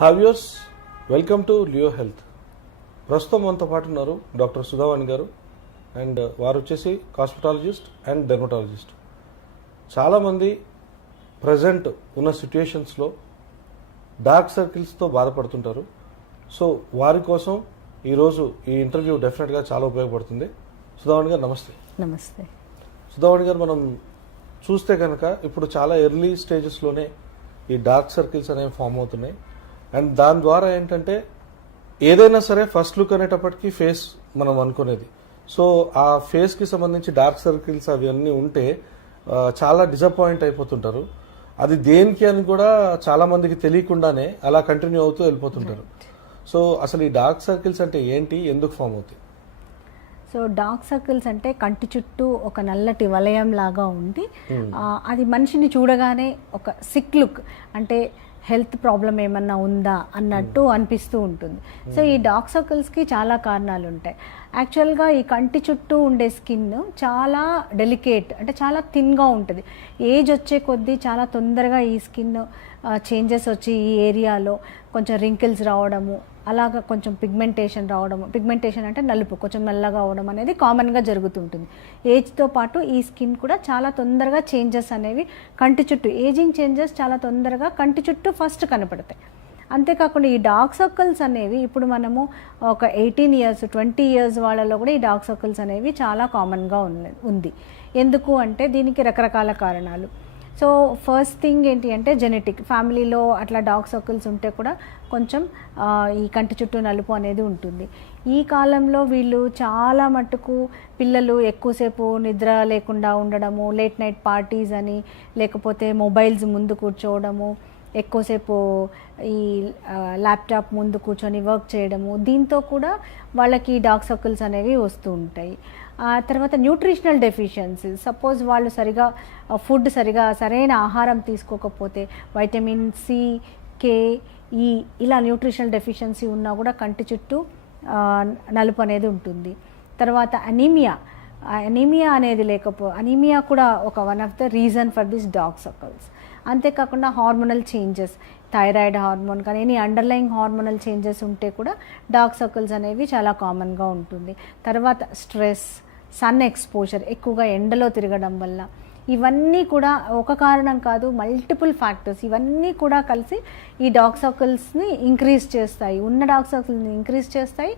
హావ్యూర్స్, welcome to Leo health. ప్రస్తుతం మనతో పాటు ఉన్నారు డాక్టర్ సుధావాణి గారు. అండ్ వారు వచ్చేసి కాస్మెటాలజిస్ట్ అండ్ డెర్మటాలజిస్ట్. చాలామంది ప్రజెంట్ ఉన్న సిచ్యుయేషన్స్లో డార్క్ సర్కిల్స్తో బాధపడుతుంటారు. సో వారి కోసం ఈరోజు ఈ ఇంటర్వ్యూ డెఫినెట్గా చాలా ఉపయోగపడుతుంది. సుధావాణి గారు నమస్తే. నమస్తే. సుధావాణి గారు, మనం చూస్తే కనుక ఇప్పుడు చాలా ఎర్లీ స్టేజెస్లోనే ఈ డార్క్ సర్కిల్స్ అనేవి ఫామ్ అవుతున్నాయి. అండ్ దాని ద్వారా ఏంటంటే ఏదైనా సరే ఫస్ట్ లుక్ అనేటప్పటికీ ఫేస్ మనం అనుకునేది. సో ఆ ఫేస్కి సంబంధించి డార్క్ సర్కిల్స్ అవి అన్నీ ఉంటే చాలా డిసప్పాయింట్ అయిపోతుంటారు. అది దేనికి అని కూడా చాలా మందికి తెలియకుండానే అలా కంటిన్యూ అవుతూ వెళ్ళిపోతుంటారు. సో అసలు ఈ డార్క్ సర్కిల్స్ అంటే ఏంటి, ఎందుకు ఫామ్ అవుతాయి? సో డార్క్ సర్కిల్స్ అంటే కంటి చుట్టూ ఒక నల్లటి వలయం లాగా ఉండి అది మనిషిని చూడగానే ఒక సిక్ లుక్, అంటే హెల్త్ ప్రాబ్లం ఏమన్నా ఉందా అన్నట్టు అనిపిస్తూ ఉంటుంది. సో ఈ డార్క్ సర్కిల్స్కి చాలా కారణాలు ఉంటాయి. యాక్చువల్గా ఈ కంటి చుట్టూ ఉండే స్కిన్ చాలా డెలికేట్, అంటే చాలా థిన్గా ఉంటుంది. ఏజ్ వచ్చే కొద్దీ చాలా తొందరగా ఈ స్కిన్ చేంజెస్ వచ్చి ఈ ఏరియాలో కొంచెం రింకిల్స్ రావడము, అలాగా కొంచెం పిగ్మెంటేషన్ రావడము. పిగ్మెంటేషన్ అంటే నలుపు, కొంచెం నల్లగా అవడం అనేది కామన్గా జరుగుతుంటుంది. ఏజ్తో పాటు ఈ స్కిన్ కూడా చాలా తొందరగా చేంజెస్ అనేవి కంటి చుట్టూ, ఏజింగ్ చేంజెస్ చాలా తొందరగా కంటి చుట్టూ ఫస్ట్ కనపడతాయి. అంతేకాకుండా ఈ డార్క్ సర్కిల్స్ అనేవి ఇప్పుడు మనము ఒక 18 ఇయర్స్ 20 ఇయర్స్ వాళ్ళలో కూడా ఈ డార్క్ సర్కిల్స్ అనేవి చాలా కామన్గా ఉంది. ఎందుకు అంటే దీనికి రకరకాల కారణాలు. సో ఫస్ట్ థింగ్ ఏంటి అంటే జెనెటిక్. ఫ్యామిలీలో అట్లా డార్క్ సర్కిల్స్ ఉంటే కూడా కొంచెం ఈ కంటి చుట్టూ నలుపు అనేది ఉంటుంది. ఈ కాలంలో వీళ్ళు చాలా మట్టుకు పిల్లలు ఎక్కువసేపు నిద్ర లేకుండా ఉండడము, లేట్ నైట్ పార్టీస్ అని, లేకపోతే మొబైల్స్ ముందు కూర్చోవడము, ఎక్కువసేపు ఈ ల్యాప్టాప్ ముందు కూర్చొని వర్క్ చేయడము, దీంతో కూడా వాళ్ళకి డార్క్ సర్కిల్స్ అనేవి వస్తూ ఉంటాయి. తర్వాత న్యూట్రిషనల్ డెఫిషియన్సీ. సపోజ్ వాళ్ళు సరైన ఆహారం తీసుకోకపోతే వైటమిన్ సి, కే, ఈ ఇలా న్యూట్రిషనల్ డెఫిషియన్సీ ఉన్నా కూడా కంటి చుట్టూ నలుపు అనేది ఉంటుంది. తర్వాత అనీమియా అనేది అనీమియా కూడా ఒక one of the reason for this dark circles. అంతేకాకుండా హార్మోనల్ చేంజెస్, థైరాయిడ్ హార్మోన్ కానీ ఎనీ అండర్లయింగ్ హార్మోనల్ చేంజెస్ ఉంటే కూడా డార్క్ సర్కిల్స్ అనేవి చాలా కామన్గా ఉంటుంది. తర్వాత స్ట్రెస్, సన్ ఎక్స్పోజర్, ఎక్కువగా ఎండలో తిరగడం వల్ల, ఇవన్నీ కూడా ఒక కారణం కాదు, మల్టిపుల్ ఫ్యాక్టర్స్, ఇవన్నీ కూడా కలిసి ఈ డార్క్ సర్కిల్స్ని ఇంక్రీజ్ చేస్తాయి, ఉన్న డార్క్ సర్కిల్స్ని ఇంక్రీజ్ చేస్తాయి.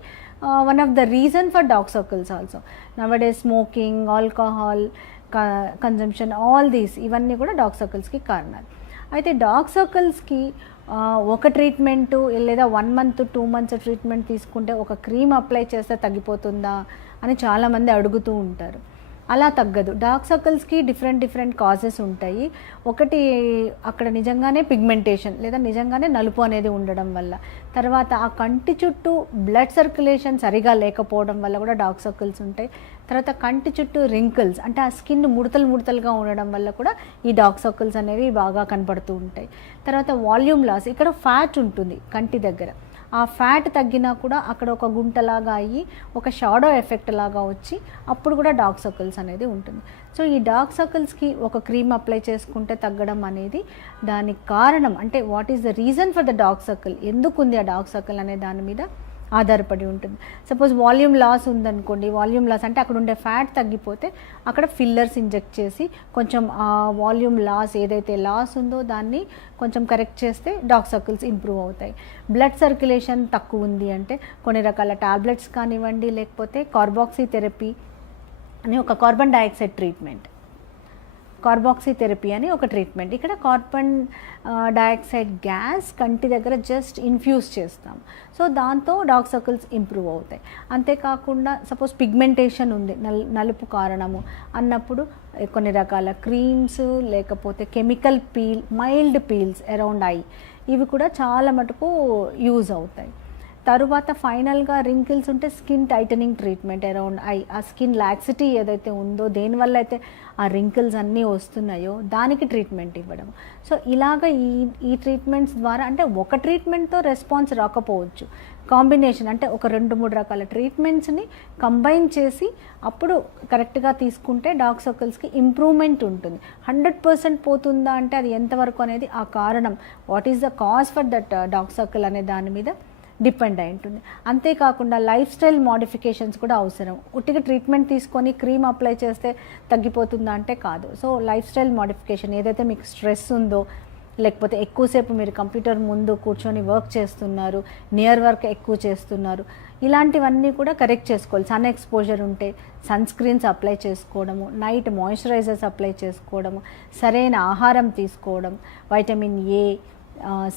One of the reason for dark circles also nowadays smoking, alcohol consumption, all these, ఇవన్నీ కూడా డార్క్ సర్కిల్స్కి కారణాలు. అయితే డార్క్ సర్కిల్స్కి ఒక ట్రీట్మెంటు లేదా 1 month 2 months ట్రీట్మెంట్ తీసుకుంటే ఒక క్రీమ్ అప్లై చేస్తే తగ్గిపోతుందా అని చాలామంది అడుగుతూ ఉంటారు. అలా తగ్గదు. డార్క్ సర్కిల్స్కి డిఫరెంట్ కాజెస్ ఉంటాయి. ఒకటి అక్కడ నిజంగానే పిగ్మెంటేషన్ లేదా నిజంగానే నలుపు అనేది ఉండడం వల్ల, తర్వాత ఆ కంటి చుట్టూ బ్లడ్ సర్క్యులేషన్ సరిగా లేకపోవడం వల్ల కూడా డార్క్ సర్కిల్స్ ఉంటాయి. తర్వాత కంటి చుట్టూ రింకిల్స్, అంటే ఆ స్కిన్ ముడతలుగా ఉండడం వల్ల కూడా ఈ డార్క్ సర్కిల్స్ అనేవి బాగా కనపడుతూ ఉంటాయి. తర్వాత వాల్యూమ్ లాస్, ఇక్కడ ఫ్యాట్ ఉంటుంది కంటి దగ్గర, ఆ ఫ్యాట్ తగ్గినా కూడా అక్కడ ఒక గుంటలాగా అయ్యి ఒక షాడో ఎఫెక్ట్ లాగా వచ్చి అప్పుడు కూడా డార్క్ సర్కిల్స్ అనేది ఉంటుంది. సో ఈ డార్క్ సర్కిల్స్కి ఒక క్రీమ్ అప్లై చేసుకుంటే తగ్గడం అనేది దానికి కారణం, అంటే what is the reason for the dark circle, ఎందుకు ఉంది ఆ డార్క్ సర్కిల్ అనే దాని మీద ఆధారపడి ఉంటుంది. సపోజ్ వాల్యూమ్ లాస్ ఉందనుకోండి, వాల్యూమ్ లాస్ అంటే అక్కడ ఉండే ఫ్యాట్ తగ్గిపోతే అక్కడ ఫిల్లర్స్ ఇంజెక్ట్ చేసి కొంచెం ఆ వాల్యూమ్ లాస్ ఏదైతే లాస్ ఉందో దాన్ని కొంచెం కరెక్ట్ చేస్తే డార్క్ సర్కిల్స్ ఇంప్రూవ్ అవుతాయి. బ్లడ్ సర్క్యులేషన్ తక్కువ ఉంది అంటే కొన్ని రకాల టాబ్లెట్స్ కానివ్వండి, లేకపోతే కార్బాక్సీ థెరపీ అని ఒక carbon dioxide treatment, carboxy therapy అని ఒక ట్రీట్మెంట్. ఇక్కడ కార్బన్ డైఆక్సైడ్ గ్యాస్ కంటి దగ్గర జస్ట్ ఇన్ఫ్యూజ్ చేస్తాం. సో దాంతో డార్క్ సర్కిల్స్ ఇంప్రూవ్ అవుతాయి. అంతేకాకుండా సపోజ్ పిగ్మెంటేషన్ ఉంది, నలుపు కారణము అన్నప్పుడు కొన్ని రకాల క్రీమ్స్, లేకపోతే chemical mild peels around I, ఇవి కూడా చాలా మటుకు యూజ్ అవుతాయి. తరువాత ఫైనల్గా రింకిల్స్ ఉంటే skin titling treatment around I, ఆ స్కిన్ లాక్సిటీ ఏదైతే ఉందో దేనివల్ల అయితే ఆ రింకిల్స్ అన్నీ వస్తున్నాయో దానికి ట్రీట్మెంట్ ఇవ్వడం. సో ఇలాగ ఈ ట్రీట్మెంట్స్ ద్వారా అంటే ఒక ట్రీట్మెంట్తో రెస్పాన్స్ రాకపోవచ్చు, కాంబినేషన్ అంటే ఒక 2-3 రకాల ట్రీట్మెంట్స్ని కంబైన్ చేసి అప్పుడు కరెక్ట్గా తీసుకుంటే డార్క్ సర్కిల్స్కి ఇంప్రూవ్మెంట్ ఉంటుంది. 100% పోతుందా అంటే అది ఎంతవరకు అనేది ఆ కారణం, what is the cause for that dark circle అనే దాని మీద డిపెండ్ అయి ఉంటుంది. అంతేకాకుండా లైఫ్ స్టైల్ మోడిఫికేషన్స్ కూడా అవసరం. ఉట్టిగా ట్రీట్మెంట్ తీసుకొని క్రీమ్ అప్లై చేస్తే తగ్గిపోతుందా అంటే కాదు. సో లైఫ్ స్టైల్ మోడిఫికేషన్, ఏదైతే మీకు స్ట్రెస్ ఉందో, లేకపోతే ఎక్కువసేపు మీరు కంప్యూటర్ ముందు కూర్చొని వర్క్ చేస్తున్నారు, నియర్ వర్క్ ఎక్కువ చేస్తున్నారు, ఇలాంటివన్నీ కూడా కరెక్ట్ చేసుకోవాలి. సన్ ఎక్స్పోజర్ ఉంటే సన్ స్క్రీన్స్ అప్లై చేసుకోవడము, నైట్ మాయిశ్చరైజర్స్ అప్లై చేసుకోవడము, సరైన ఆహారం తీసుకోవడం, వైటమిన్ ఏ,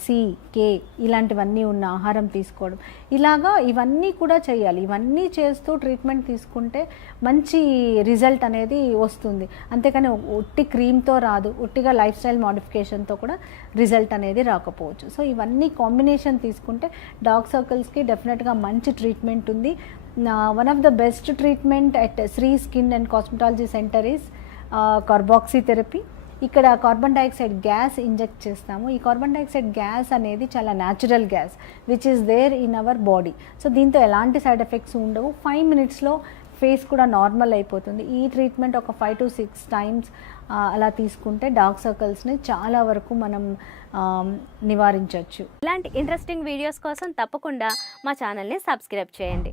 సి, కే ఇలాంటివన్నీ ఉన్న ఆహారం తీసుకోవడం, ఇలాగా ఇవన్నీ కూడా చేయాలి. ఇవన్నీ చేస్తూ ట్రీట్మెంట్ తీసుకుంటే మంచి రిజల్ట్ అనేది వస్తుంది. అంతేకాని ఉట్టి క్రీమ్తో రాదు, ఉట్టిగా లైఫ్ స్టైల్ మోడిఫికేషన్తో కూడా రిజల్ట్ అనేది రాకపోవచ్చు. సో ఇవన్నీ కాంబినేషన్ తీసుకుంటే డార్క్ సర్కిల్స్కి డెఫినెట్గా మంచి ట్రీట్మెంట్ ఉంది. One of the best treatment at Sri skin and cosmetology centre is carboxy therapy. ఇక్కడ కార్బన్ డైఆక్సైడ్ గ్యాస్ ఇంజెక్ట్ చేస్తాము. ఈ కార్బన్ డైఆక్సైడ్ గ్యాస్ అనేది చాలా natural gas which is there in our body. So దీంతో ఎలాంటి సైడ్ ఎఫెక్ట్స్ ఉండవు. 5 minutesలో face కూడా normal అయిపోతుంది. ఈ ట్రీట్మెంట్ ఒక 5 to 6 times అలా తీసుకుంటే డార్క్ సర్కిల్స్ని చాలా వరకు మనం నివారించవచ్చు. ఇలాంటి ఇంట్రెస్టింగ్ వీడియోస్ కోసం తప్పకుండా మా ఛానల్ని సబ్స్క్రైబ్ చేయండి.